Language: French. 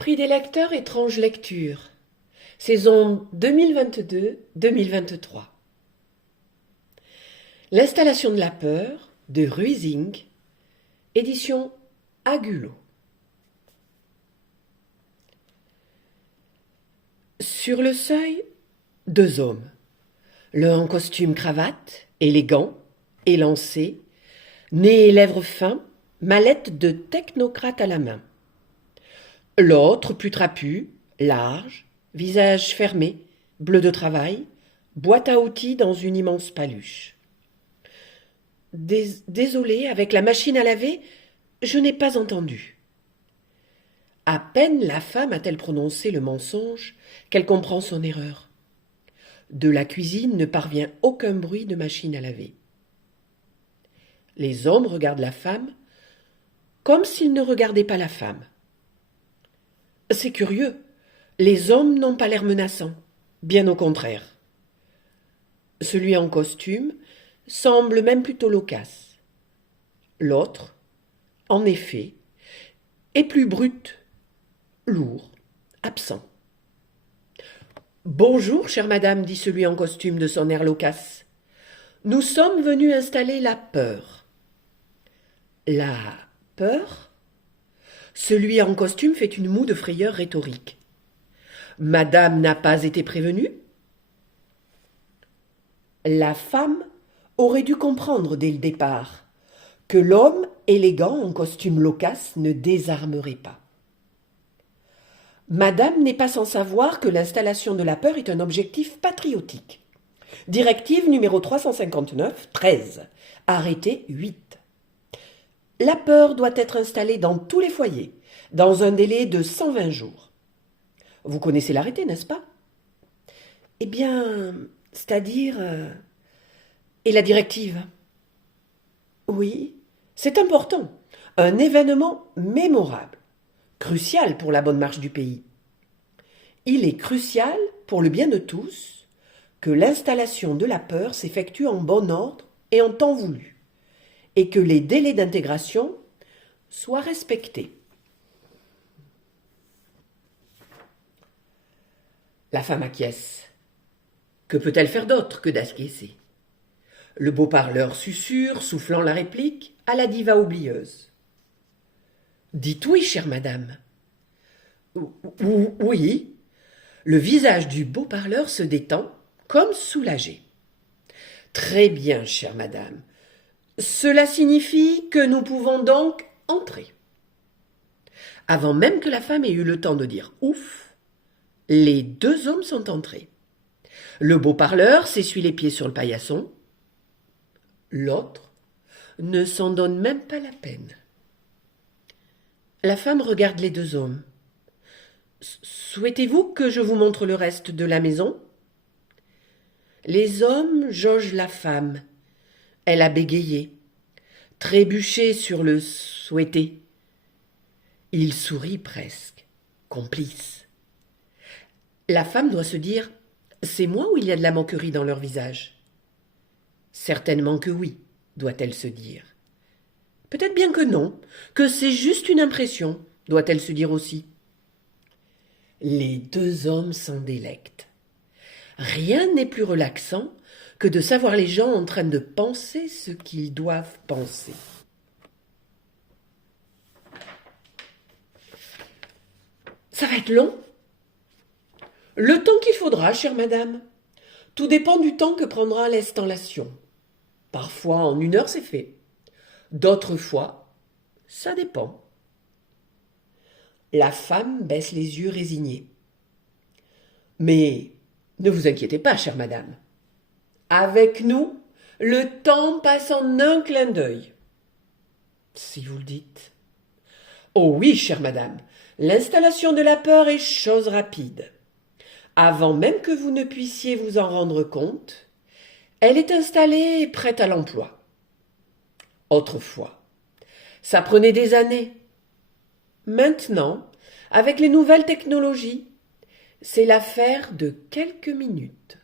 Prix des lecteurs étrange lecture. Saison 2022-2023. L'installation de la peur de Ruizing, édition Agulot. Sur le seuil, deux hommes. L'un en costume cravate, élégant, élancé, nez et lèvres fins, mallette de technocrate à la main. L'autre, plus trapu, large, visage fermé, bleu de travail, boîte à outils dans une immense paluche. Désolé, avec la machine à laver, je n'ai pas entendu. À peine la femme a-t-elle prononcé le mensonge qu'elle comprend son erreur. De la cuisine ne parvient aucun bruit de machine à laver. Les hommes regardent la femme comme s'ils ne regardaient pas la femme. C'est curieux, les hommes n'ont pas l'air menaçants, bien au contraire. Celui en costume semble même plutôt loquace. L'autre, en effet, est plus brut, lourd, absent. « Bonjour, chère madame, dit celui en costume de son air loquace. Nous sommes venus installer la peur. » La peur ? Celui en costume fait une moue de frayeur rhétorique. Madame n'a pas été prévenue ? La femme aurait dû comprendre dès le départ que l'homme élégant en costume loquace ne désarmerait pas. Madame n'est pas sans savoir que l'installation de la peur est un objectif patriotique. Directive numéro 359-13, arrêté 8. La peur doit être installée dans tous les foyers, dans un délai de 120 jours. Vous connaissez l'arrêté, n'est-ce pas ? Eh bien, c'est-à-dire... Et la directive ? Oui, c'est important. Un événement mémorable, crucial pour la bonne marche du pays. Il est crucial, pour le bien de tous, que l'installation de la peur s'effectue en bon ordre et en temps voulu, et que les délais d'intégration soient respectés. La femme acquiesce. Que peut-elle faire d'autre que d'acquiescer ? Le beau parleur susurre, soufflant la réplique, à la diva oublieuse. Dites oui, chère madame. Oui. Le visage du beau parleur se détend, comme soulagé. Très bien, chère madame. Cela signifie que nous pouvons donc entrer. Avant même que la femme ait eu le temps de dire ouf, les deux hommes sont entrés. Le beau parleur s'essuie les pieds sur le paillasson. L'autre ne s'en donne même pas la peine. La femme regarde les deux hommes. Souhaitez-vous que je vous montre le reste de la maison ? Les hommes jaugent la femme. Elle a bégayé, trébuché sur le souhaité. Il sourit presque, complice. La femme doit se dire « C'est moi ou il y a de la moquerie dans leur visage ?» Certainement que oui, doit-elle se dire. Peut-être bien que non, que c'est juste une impression, doit-elle se dire aussi. Les deux hommes s'en délectent. Rien n'est plus relaxant que de savoir les gens en train de penser ce qu'ils doivent penser. Ça va être long ? Le temps qu'il faudra, chère madame. Tout dépend du temps que prendra l'installation. Parfois, en 1 heure, c'est fait. D'autres fois, ça dépend. La femme baisse les yeux résignée. Mais ne vous inquiétez pas, chère madame. Avec nous, le temps passe en un clin d'œil. Si vous le dites. Oh oui, chère madame, l'installation de la peur est chose rapide. Avant même que vous ne puissiez vous en rendre compte, elle est installée et prête à l'emploi. Autrefois, ça prenait des années. Maintenant, avec les nouvelles technologies, c'est l'affaire de quelques minutes.